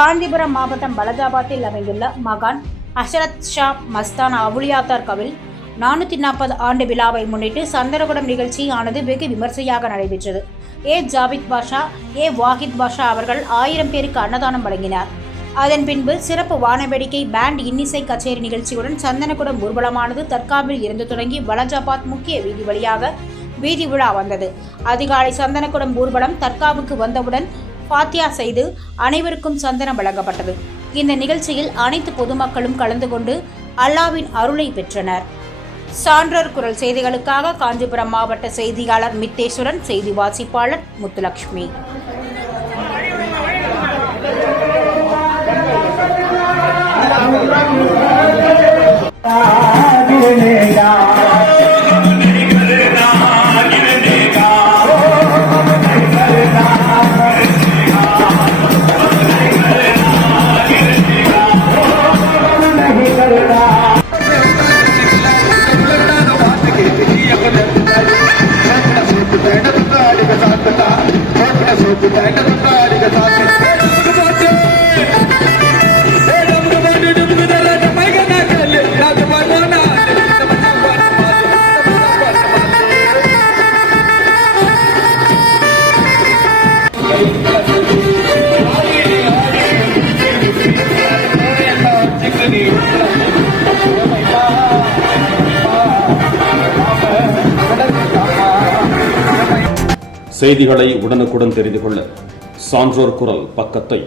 காஞ்சிபுரம் மாவட்டம் பலஜாபாத்தில் அமைந்துள்ள மகான் ஹசரத் ஷா மஸ்தான் அவுலியாத்தார் கோவில் 440 ஆண்டு விழாவை முன்னிட்டு சந்தனகுடம் நிகழ்ச்சி ஆனது வெகு விமர்சையாக நடைபெற்றது. ஜாவித் பாஷா, வாஹித் பாஷா அவர்கள் 1000 பேருக்கு அன்னதானம் வழங்கினார். அதன் பின்பு சிறப்பு வானவேடிக்கை, பேண்ட், இன்னிசை கச்சேரி நிகழ்ச்சியுடன் சந்தனகுடம் ஊர்வலமானது தர்காவில் இருந்து தொடங்கி பலஜாபாத் முக்கிய வீதி வழியாக வீதி விழா வந்தது. அதிகாலை சந்தனகுடம் ஊர்வலம் தர்காவுக்கு வந்தவுடன் ஃபாத்தியா செய்து அனைவருக்கும் சந்தனம் வழங்கப்பட்டது. இந்த நிகழ்ச்சியில் அனைத்து பொதுமக்களும் கலந்து கொண்டு அல்லாவின் அருளை பெற்றனர். சான்றோர் குரல் செய்திகளுக்காக காஞ்சிபுரம் மாவட்ட செய்தியாளர் மித்தேஸ்வரன், செய்தி வாசிப்பாளர் முத்துலட்சுமி. செய்திகளை உடனுக்குடன் தெரிந்து கொள்ள சான்றோர் குரல் பக்கத்தை